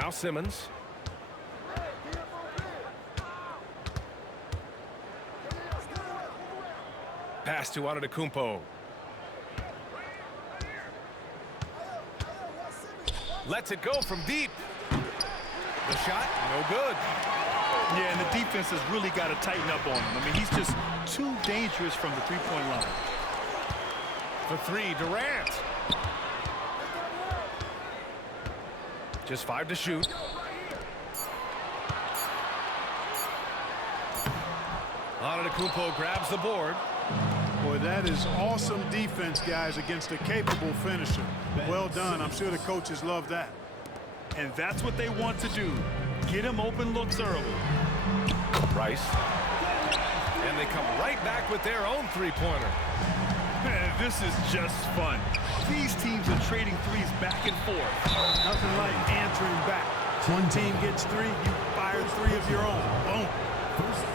Now Simmons. Pass to Antetokounmpo. Lets it go from deep. The shot, no good. Yeah, and the defense has really got to tighten up on him. I mean, he's just too dangerous from the three-point line. For three, Durant. Just 5 to shoot. Antetokounmpo grabs the board. Boy, that is awesome defense, guys, against a capable finisher. Well done. I'm sure the coaches love that. And that's what they want to do. Get him open looks early. Rice. And they come right back with their own three-pointer. Man, this is just fun. These teams are trading threes back and forth. Nothing like answering back. One team gets 3, you fire 3 of your own. Boom.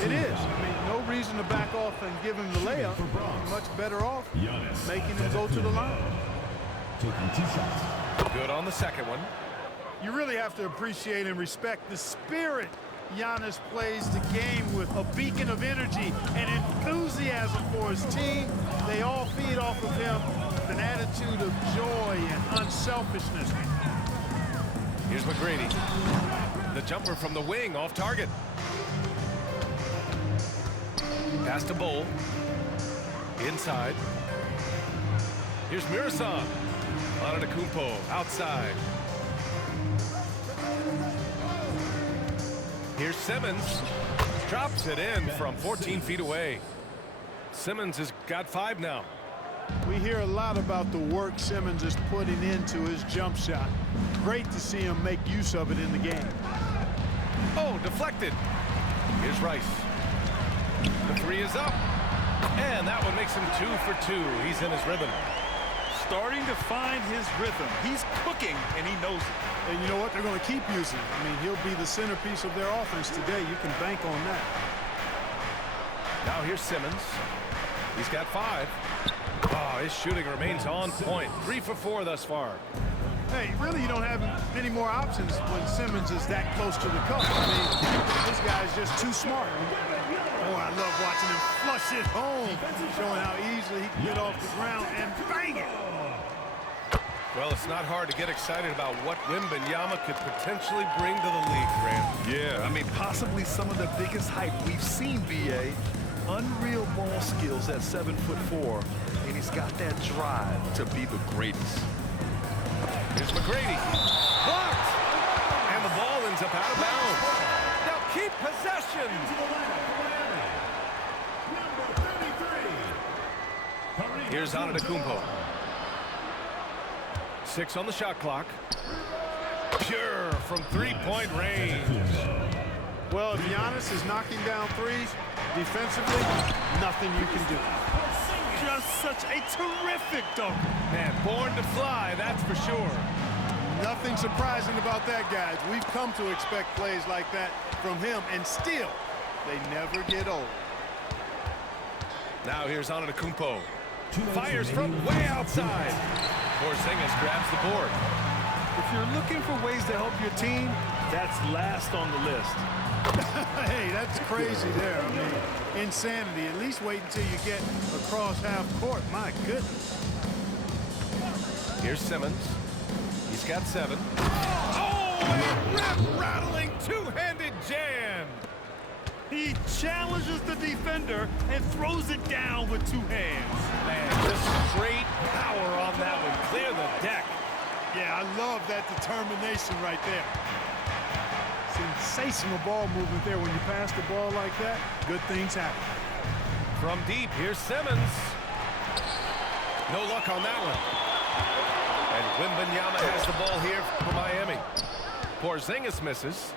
It is. I mean, no reason to back off and give him the layup. You're much better off making him go to the line. Taking 2 shots. Good on the second one. You really have to appreciate and respect the spirit Giannis plays the game with. A beacon of energy and enthusiasm for his team. They all feed off of him with an attitude of joy and unselfishness. Here's McGrady. The jumper from the wing off target. Pass to Bull. Inside. Here's Mirasan. Antetokounmpo outside. Here's Simmons. Drops it in from 14 feet away. Simmons has got 5 now. We hear a lot about the work Simmons is putting into his jump shot. Great to see him make use of it in the game. Oh, deflected. Here's Rice. The 3 is up. And that one makes him 2 for 2. He's in his rhythm. Starting to find his rhythm. He's cooking, and he knows it. And you know what? They're going to keep using him. I mean, he'll be the centerpiece of their offense today. You can bank on that. Now here's Simmons. He's got 5. Oh, his shooting remains on point. 3 for 4 thus far. Hey, really, you don't have many more options when Simmons is that close to the cup. I mean, this guy's just too smart. Oh, I love watching him flush it home, showing how easily he can get off the ground and bang it. Well, it's not hard to get excited about what Wembanyama could potentially bring to the league, Grant. Yeah, I mean, possibly some of the biggest hype we've seen, B.A. Unreal ball skills at 7'4", and he's got that drive to be the greatest. Here's McGrady. Blocked! And the ball ends up out of bounds. Now keep possession. Here's Antetokounmpo. 6 on the shot clock. Pure from three-point range. Well, if Giannis is knocking down threes, defensively, nothing you can do. Just such a terrific dunk. Man, born to fly, that's for sure. Nothing surprising about that, guys. We've come to expect plays like that from him, and still, they never get old. Now here's Antetokounmpo. Fires from way outside. Porzingis grabs the board. If you're looking for ways to help your team, that's last on the list. Hey, that's crazy there. I mean, insanity. At least wait until you get across half court. My goodness. Here's Simmons. He's got 7. Oh, a rip-rattling two-handed jam. He challenges the defender and throws it down with 2 hands. Man, just straight power on that one. Clear the deck. Yeah, I love that determination right there. Sensational ball movement there. When you pass the ball like that, good things happen. From deep, here's Simmons. No luck on that one. And Wembanyama has the ball here for Miami. Porzingis misses.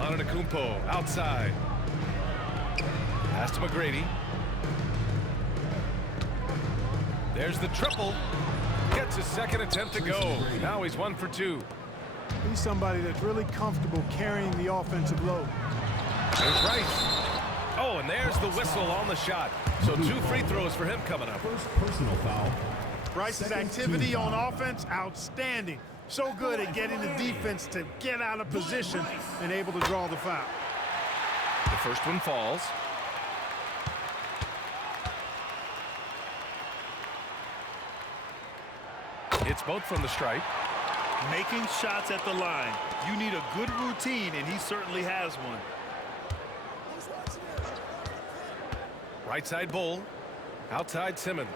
Antetokounmpo outside. Pass to McGrady. There's the triple. Gets his second attempt to go. Now he's 1 for 2. He's somebody that's really comfortable carrying the offensive load. There's Rice. Oh, and there's the whistle on the shot. So 2 free throws for him coming up. First personal foul. Rice's activity on offense, outstanding. So good at getting the defense to get out of position and able to draw the foul. The first one falls. It's both from the stripe. Making shots at the line. You need a good routine, and he certainly has one. Right side Bull. Outside Simmons.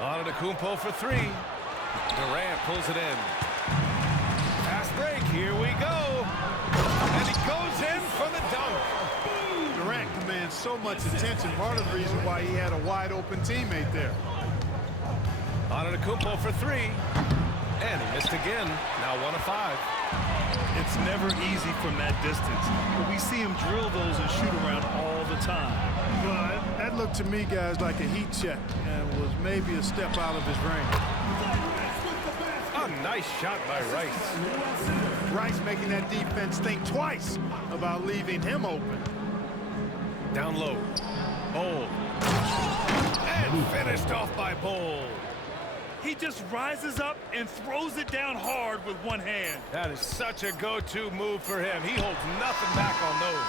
Antetokounmpo for three. Durant pulls it in. Fast break. Here we go. And he goes in for the dunk. Durant commands so much attention. Part of the reason why he had a wide open teammate there. Antetokounmpo for three. And he missed again. Now 1 of 5. It's never easy from that distance, but we see him drill those and shoot around all the time. Well, that looked to me, guys, like a heat check and was maybe a step out of his range. A nice shot by Rice. Rice making that defense think twice about leaving him open. Down low. Bull. And finished off by Bull. He just rises up and throws it down hard with one hand. That is such a go-to move for him. He holds nothing back on those.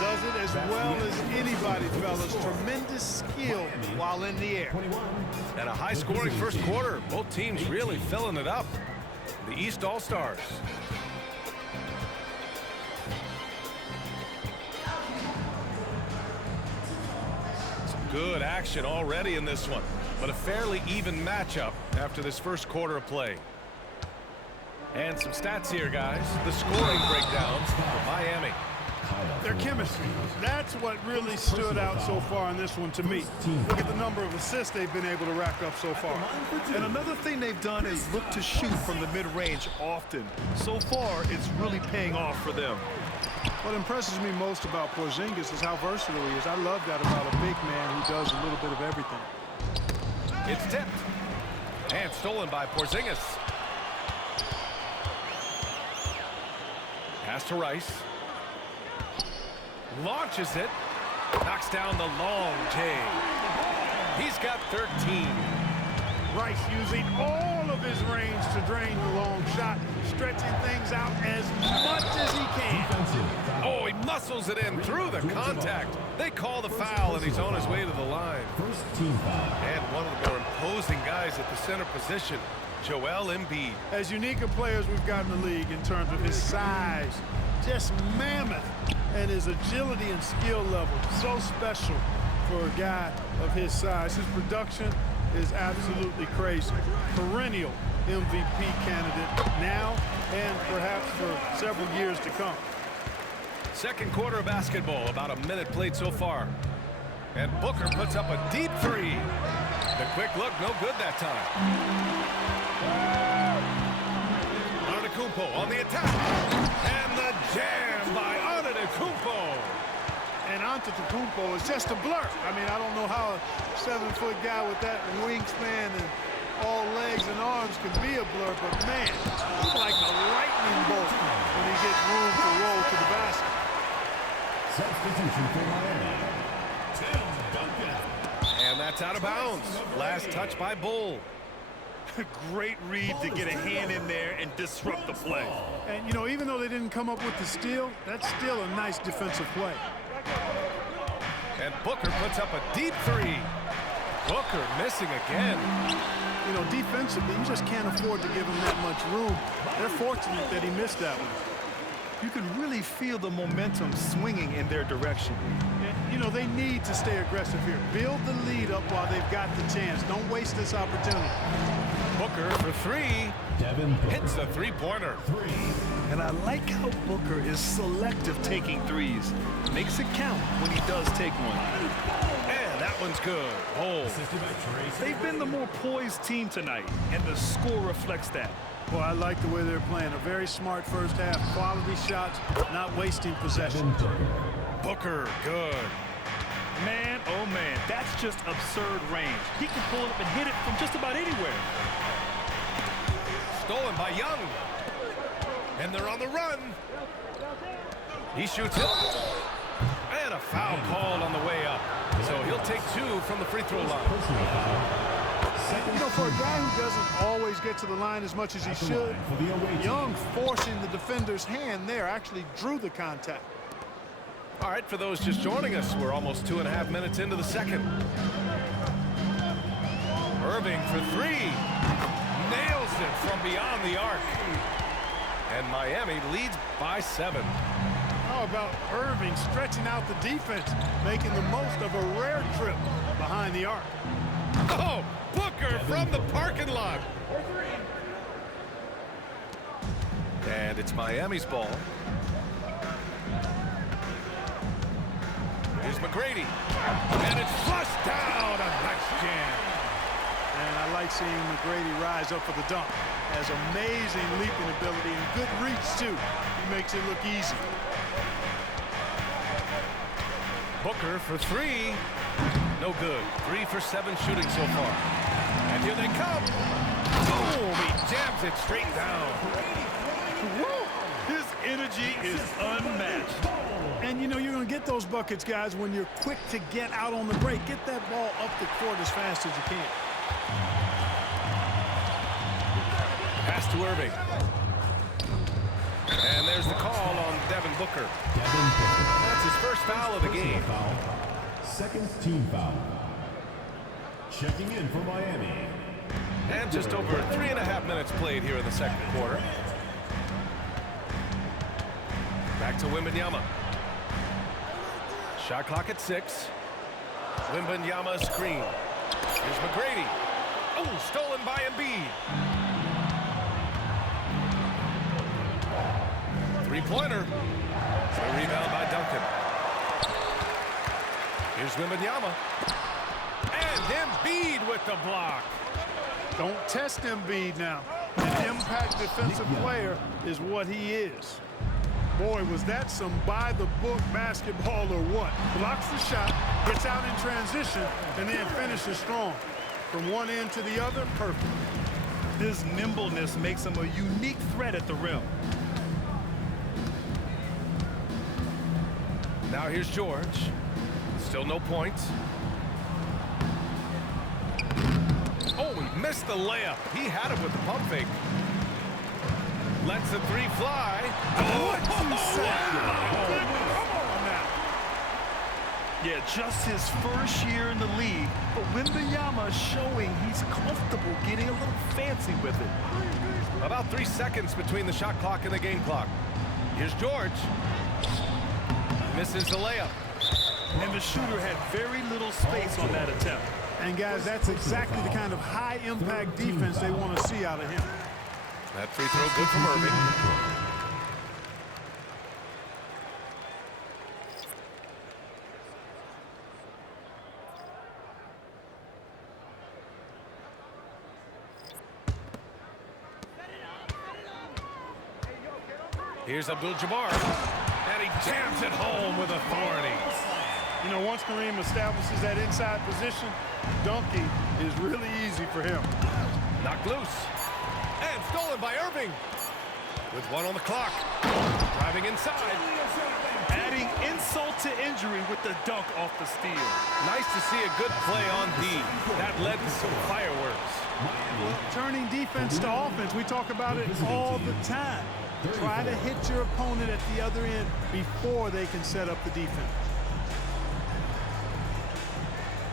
Does it as well as anybody, fellas. Tremendous skill while in the air. And a high-scoring first quarter. Both teams really filling it up. The East All-Stars. Some good action already in this one. But a fairly even matchup after this first quarter of play. And some stats here, guys. The scoring breakdowns for Miami. Their chemistry. That's what really stood out so far in this one to me. Look at the number of assists they've been able to rack up so far. And another thing they've done is look to shoot from the mid-range often. So far, it's really paying off for them. What impresses me most about Porzingis is how versatile he is. I love that about a big man who does a little bit of everything. It's tipped. And stolen by Porzingis. Pass to Rice. Launches it. Knocks down the long J. He's got 13. Rice using all of his range to drain the long shot, stretching things out as much as he can. Oh, he muscles it in through the contact. They call the foul, and he's on his way to the line. First team foul. And one of the more imposing guys at the center position, Joel Embiid. As unique a player as we've got in the league in terms of his size, just mammoth, and his agility and skill level, so special for a guy of his size. His production is absolutely crazy. Perennial MVP candidate now and perhaps for several years to come. Second quarter of basketball, about a minute played so far. And Booker puts up a deep three. The quick look, no good that time. Antetokounmpo on the attack. And the jam by Antetokounmpo. And Antetokounmpo is just a blur. I mean, I don't know how a 7-foot guy with that wingspan and all legs and arms can be a blur, but man, it's like a lightning bolt when he gets room to roll to the basket. Substitution for Miami. Tim Duncan. And that's out of bounds. Last touch by Bull. Great read to get a hand in there and disrupt the play. And, you know, even though they didn't come up with the steal, that's still a nice defensive play. And Booker puts up a deep three. Booker missing again. You know, defensively, you just can't afford to give him that much room. They're fortunate that he missed that one. You can really feel the momentum swinging in their direction. And, you know, they need to stay aggressive here. Build the lead up while they've got the chance. Don't waste this opportunity. Booker for three. Devin Booker. Hits a three-pointer. And I like how Booker is selective taking threes. Makes it count when he does take one. And that one's good. Oh. They've been the more poised team tonight, and the score reflects that. Well, I like the way they're playing. A very smart first half. Quality shots, not wasting possession. Booker, good. Man, oh man, that's just absurd range. He can pull it up and hit it from just about anywhere. Stolen by Young. And they're on the run. He shoots it. And a foul called on the way up. So he'll take two from the free throw line. You know, for a guy who doesn't always get to the line as much as he should, Young forcing the defender's hand there actually drew the contact. All right, for those just joining us, we're almost 2.5 minutes into the second. Irving for three. Nails it from beyond the arc. And Miami leads by 7. How about Irving stretching out the defense, making the most of a rare trip behind the arc. Oh, Booker from the parking lot. And it's Miami's ball. Here's McGrady. And it's flushed down. A nice jam. And I like seeing McGrady rise up for the dunk. Has amazing leaping ability and good reach, too. He makes it look easy. Booker for three. No good. 3 for 7 shooting so far. And here they come. Boom! He jams it straight down. His energy is unmatched. And, you know, you're going to get those buckets, guys, when you're quick to get out on the break. Get that ball up the court as fast as you can. Pass to Irving. And there's the call on Devin Booker. That's his first foul of the game. Second team foul. Checking in for Miami. And just over 3.5 minutes played here in the second quarter. Back to Wembanyama. Shot clock at 6. Wembanyama screen. Here's McGrady. Oh, stolen by Embiid. Three-pointer. A rebound by Duncan. Here's Wembanyama. And Embiid with the block. Don't test Embiid now. An impact defensive player is what he is. Boy, was that some by-the-book basketball or what? Blocks the shot, gets out in transition, and then finishes strong. From one end to the other, perfect. His nimbleness makes him a unique threat at the rim. Now here's George. Still no points. Oh, he missed the layup. He had it with the pump fake. Lets the three fly. Oh, Come on now. Yeah, just his first year in the league, but Wembanyama is showing he's comfortable getting a little fancy with it. About 3 seconds between the shot clock and the game clock. Here's George. Misses the layup. And the shooter had very little space on that attempt. And, guys, that's exactly the kind of high-impact defense they want to see out of him. That free throw good from Irving. Here's Abdul-Jabbar. And he jams it home with authority. You know, once Kareem establishes that inside position, dunking is really easy for him. Knocked loose. And stolen by Irving. With 1 on the clock. Driving inside. Adding insult to injury with the dunk off the steal. Nice to see a good play on D. That led to some fireworks. Turning defense to offense, we talk about it all the time. Try to hit your opponent at the other end before they can set up the defense.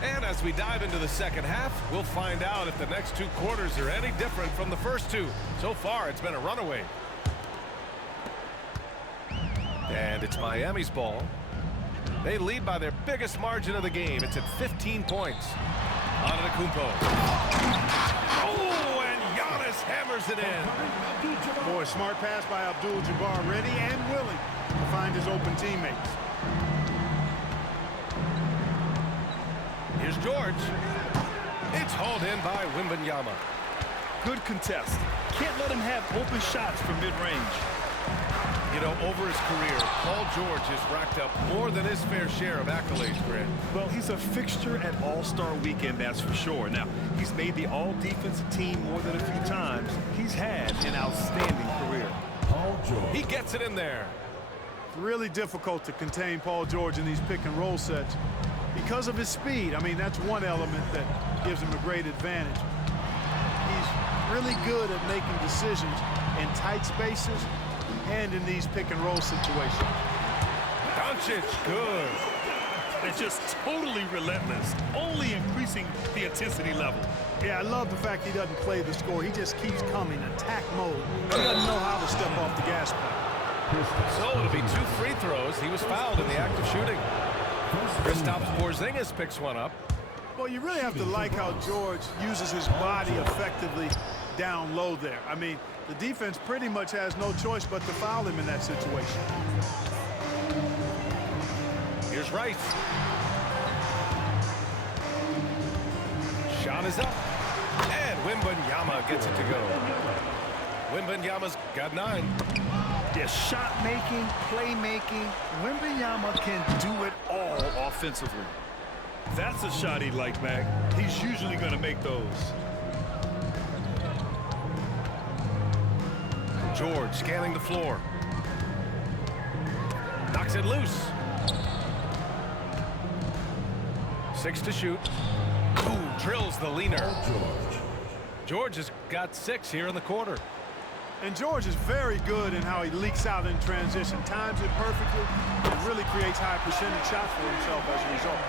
And as we dive into the second half, we'll find out if the next 2 quarters are any different from the first 2. So far, it's been a runaway. And it's Miami's ball. They lead by their biggest margin of the game. It's at 15 points. Antetokounmpo. Oh, and Giannis hammers it in. Boy, smart pass by Abdul-Jabbar, ready and willing to find his open teammates. Here's George. It's hauled in by Wembanyama. Good contest. Can't let him have open shots from mid-range. You know, over his career, Paul George has racked up more than his fair share of accolades, Grant. Well, he's a fixture at All-Star Weekend, that's for sure. Now, he's made the All-Defensive team more than a few times. He's had an outstanding career. Paul George. He gets it in there. It's really difficult to contain Paul George in these pick-and-roll sets. because of his speed. I mean, that's one element that gives him a great advantage. He's really good at making decisions in tight spaces and in these pick-and-roll situations. Doncic, good. And just totally relentless, only increasing the intensity level. Yeah, I love the fact he doesn't play the score. He just keeps coming, attack mode. He doesn't know how to step off the gas pedal. So it'll be 2 free throws. He was fouled in the act of shooting. Kristaps Porzingis picks one up. Well, you really have to like how George uses his body effectively down low there. I mean, the defense pretty much has no choice but to foul him in that situation. Here's Rice. Shot is up. And Wembanyama gets it to go. Wembanyama's got 9. Yeah, shot making, playmaking. Wembanyama can do it all offensively. That's a shot he'd like, Mac. He's usually going to make those. George scanning the floor. Knocks it loose. 6 to shoot. Ooh, drills the leaner. George has got 6 here in the quarter. And George is very good in how he leaks out in transition, times it perfectly, and really creates high percentage shots for himself as a result.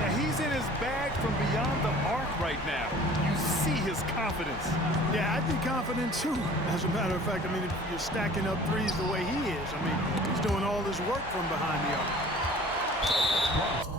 Yeah, he's in his bag from beyond the arc right now. You see his confidence. Yeah, I'd be confident too. As a matter of fact, I mean, if you're stacking up threes the way he is, I mean, he's doing all this work from behind the arc.